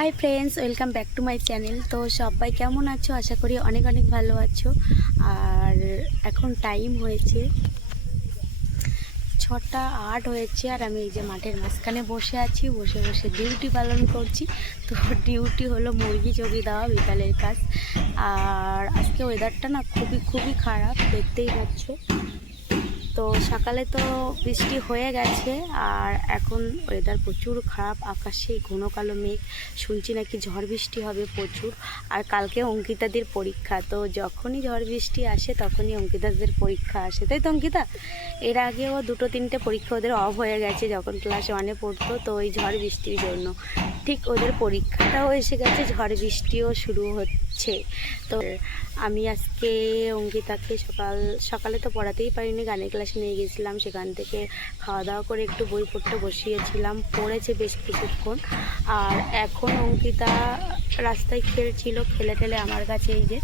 Hi friends, welcome back to my channel. তো সবাই কেমন আছো? আশা করি অনেক অনেক ভালো আছো। আর এখন টাইম হয়েছে 6:08 হয়েছে, আর আমি এই যে মাঠের মাঝখানে বসে আছি, বসে বসে ডিউটি পালন করছি। তো ডিউটি হলো মুরগি চড়িয়ে দেওয়া, বিকালের কাজ। আর আজকে ওয়েদারটা না খুবই খুবই খারাপ, দেখতেই পাচ্ছ। তো সকালে তো বৃষ্টি হয়ে গেছে, আর এখন ওয়েদার প্রচুর খারাপ, আকাশে ঘন কালো মেঘ, শুনছি নাকি ঝড় বৃষ্টি হবে প্রচুর। আর কালকে অঙ্কিতাদের পরীক্ষা, তো যখনই ঝড় বৃষ্টি আসে তখনই অঙ্কিতাদের পরীক্ষা আসে, তাই তো অঙ্কিতা? এর আগেও 2-3টে পরীক্ষা ওদের অফ হয়ে গেছে যখন ক্লাস 1-এ পড়তো, তো ওই ঝড় বৃষ্টির জন্য ঠিক ওদের পরীক্ষাটাও এসে গেছে, ঝড় বৃষ্টিও শুরু হচ্ছে। তো আমি আজকে অঙ্কিতাকে সকালে তো পড়াতেই পারিনি, গানের ক্লাসে নিয়ে গেছিলাম, সেখান থেকে খাওয়া দাওয়া করে একটু বই পড়তে বসিয়েছিলাম, পড়েছে বেশ কিছুক্ষণ। আর এখন অঙ্কিতা রাস্তায় খেলছিল, খেলে টেলে আমার কাছে এই যে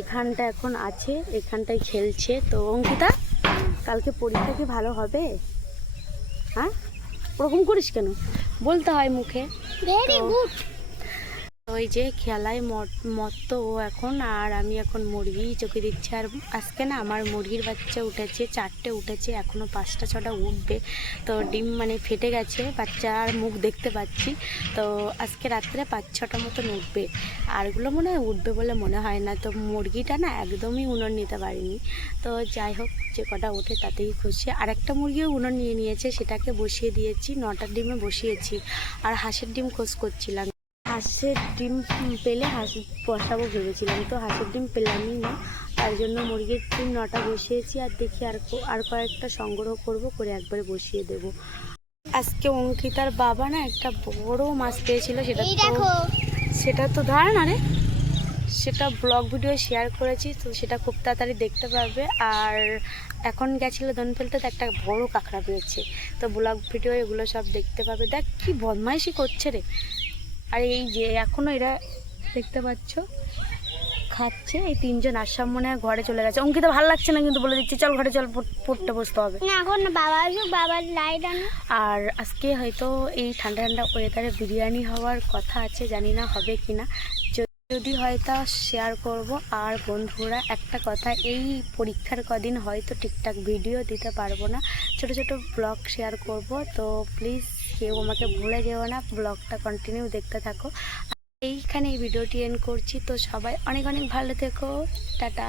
এখানটা এখন আছে, এখানটায় খেলছে। তো অঙ্কিতা, কালকে পরীক্ষা কি ভালো হবে? হ্যাঁ, ওরকম করিস কেন? বলতে হয় মুখে। Very good. ওই যে খেলায় মত্ত ও এখন, আর আমি এখন মুরগি চোখে দিচ্ছি। আর আজকে না আমার মুরগির বাচ্চা উঠেছে, 4টে উঠেছে, এখনও 5টা-6টা উঠবে। তো ডিম মানে ফেটে গেছে, বাচ্চার মুখ দেখতে পাচ্ছি। তো আজকে রাত্রে 5-6টা মতন উঠবে, আরগুলো মনে হয় উঠবে বলে মনে হয় না। তো মুরগিটা না একদমই উনন নিতে পারিনি। তো যাই হোক, যে কটা ওঠে তাতেই খুশি। আর একটা মুরগিও উনন নিয়ে নিয়েছে, সেটাকে বসিয়ে দিয়েছি, 9টার ডিমে বসিয়েছি। আর হাঁসের ডিম খোঁজ করছিলাম, হাঁসের ডিম পেলে হাঁস বসাবো ভেবেছিলাম, তো হাঁসের ডিম পেলামই না, তার জন্য মুরগির ডিম 9টা বসিয়েছি। আর দেখি আর কয়েকটা সংগ্রহ করব, করে একবারে বসিয়ে দেব। আজকে অঙ্কিতার বাবা না একটা বড় মাছ পেয়েছিল, সেটা তো ধর না রে, সেটা ব্লগ ভিডিও শেয়ার করেছি, তো সেটা খুব তাড়াতাড়ি দেখতে পারবে। আর এখন গেছিলো দন ফেলতে, তো একটা বড় কাঁকড়া পেয়েছে, তো ব্লগ ভিডিও এগুলো সব দেখতে পাবে। দেখ কি বদমাইশি করছে রে। আর এই যে এখনও এরা দেখতে পাচ্ছ খাচ্ছে, এই 3জন আসাম মনে হয় ঘরে চলে গেছে। অঙ্কিতা ভালো লাগছে না কিন্তু, বলে দিচ্ছি চল ঘরে চল, পড়তে বসতে হবে না এখন, বাবার লাইট আনো। আর আজকে হয়তো এই ঠান্ডা ঠান্ডা ওয়েদারে বিরিয়ানি হওয়ার কথা আছে, জানি না হবে কি না, যদি হয় তা শেয়ার করব। আর বন্ধুরা একটা কথা, এই পরীক্ষার কদিন হয়তো ঠিকঠাক ভিডিও দিতে পারবো না, ছোট ছোট ব্লগ শেয়ার করব। তো প্লিজ কেউ আমাকে ভুলে যেও না, ব্লগটা কন্টিনিউ দেখতে থাকো। এইখানে এই ভিডিওটি এন্ড করছি। তো সবাই অনেক অনেক ভালো থেকো, টাটা।